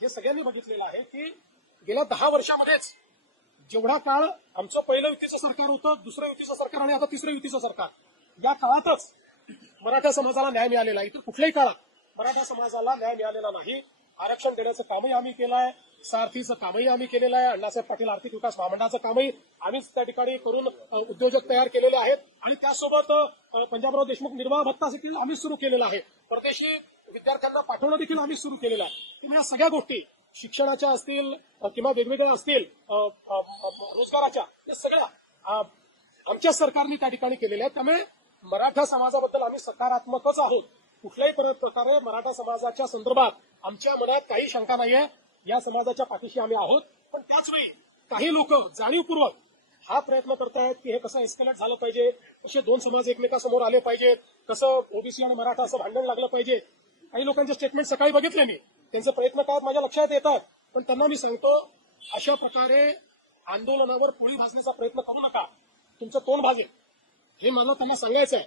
हे सगळ्यांनी बघितलेलं आहे की गेल्या 10 वर्षामध्येच जेवढा काळ आमचं पहिलं युतीचं सरकार होतं, दुसरं युतीचं सरकार आणि आता तिसरं युतीचं सरकार, या काळातच मराठा समाजाला न्याय मिळालेला आहे. इतर कुठल्याही काळात मराठा समाजाला न्याय मिळालेला नाही. आरक्षण देण्याचं कामही आम्ही केलं आहे, सारथीचं कामही आम्ही केलेलं आहे, अण्णासाहेब पाटील आर्थिक विकास महामंडळाचं कामही आम्हीच त्या ठिकाणी करून उद्योजक तयार केलेले आहेत आणि त्यासोबत पंजाबराव देशमुख निर्वाह भत्ता देखील आम्हीच सुरू केलेला आहे. परदेशी विद्यार्थ्यांना पाठवणं देखील आम्हीच सुरू केलेलं आहे. त्यामुळे या सगळ्या गोष्टी शिक्षणाच्या असतील किंवा वेगवेगळ्या असतील रोजगाराच्या, या सगळ्या आमच्या सरकारने त्या ठिकाणी केलेल्या आहेत. त्यामुळे मराठा समाजाबद्दल आम्ही सकारात्मकच आहोत. कुठल्याही प्रकारे मराठा समाजाच्या संदर्भात आमच्या मनात काही शंका नाहीये. या समाजाच्या पाठीशी आम्ही आहोत. पण त्याचवेळी काही लोक जाणीवपूर्वक हा प्रयत्न करतायत की हे कसं एस्केलेट झालं पाहिजे, कसे दोन समाज एकमेकासमोर आले पाहिजेत, कसं ओबीसी आणि मराठा असं भांडण लागलं पाहिजे. काही लोकांचे स्टेटमेंट सकाळी बघितले मी, त्यांचे प्रयत्न काय माझ्या लक्षात येतात. पण त्यांना मी सांगतो, अशा प्रकारे आंदोलनावर पोळी भाजण्याचा प्रयत्न करू नका, तुमचं तोंड भाजेल, हे मला त्यांना सांगायचं आहे.